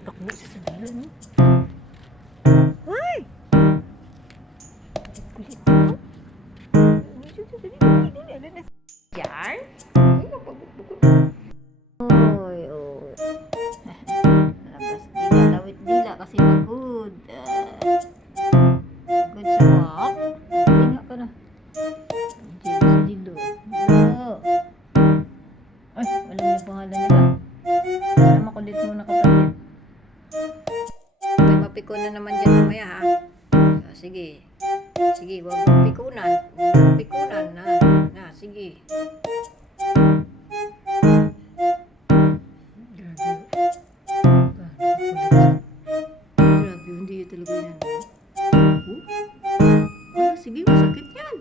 tumakbo sa sandalo, no? Ay! Kulit mo. Yan? Oy, oy. Labas dila, lawit dila kasi pagod. Good sa walk. Tinga ka na. Jido. Ay, alam niyo pangalan niya ba? Para makulit muna kapatid. May mapikunan naman dyan mamaya ha. Sige. Sige, huwag mong pikunan. Huwag mong pikunan na. Sige. Grabe, hindi yun talaga yan. Sige, masakit yan.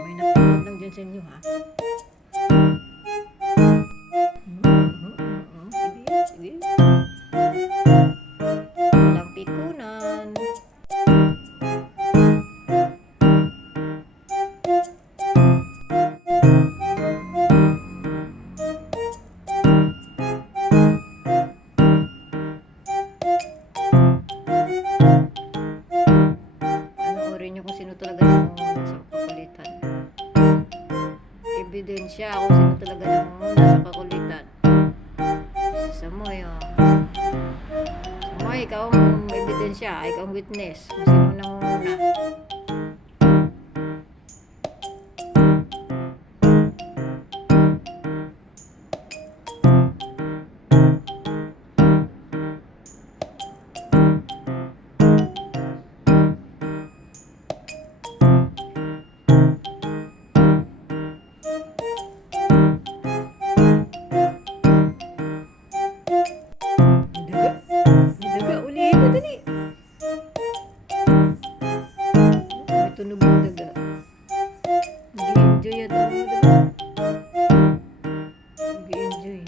May napikon lang dyan sa inyo ha. Sige. Walang pikunan. Panoorin nyo kung sino talaga nangunguna sa kakulitan. Ebidensya kung sino talaga nangunguna sa kakulitan. Samoy, oh. Samoy, ikaw ang ebidensya, ikaw ang witness kung sino nangunguna. Tunog ng daga. Nag-i-enjoy yan ang mga daga. Nag-i-enjoy.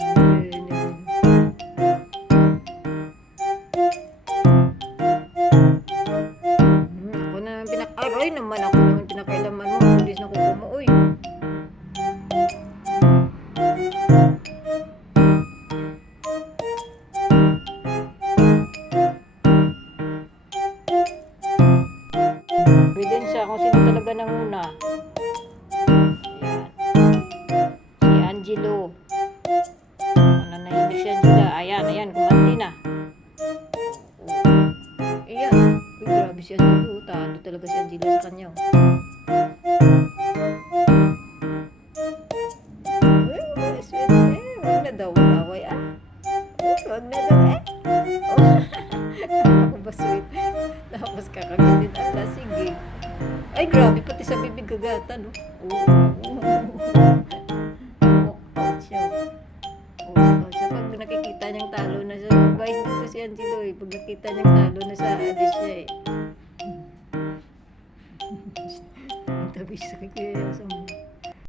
Ako naman pinakailaman naman. Ako naman pinakailaman mo. Pulis na kuko mo. Uy. Ebidensya kung sino talaga nanguna. Ayan. Si Angelo. Nanahimik si Angela. Ayan. Kumanti na. Ayan. Uy, grabe si Angelo. Talo talaga si Angelo sa kanya. Uy, wag na daw. Away wag na daw Ako ba sweet? Tapos kakagandin. Sige. Ay, grabe. Pati sa bibig kagatan, no? Walk out siya. Pag nakikita niyang talo na siya. Guys, dito si Angelo eh. Pag nakita niyang talo na sa alis siya eh. Ang tabi sa kaya sa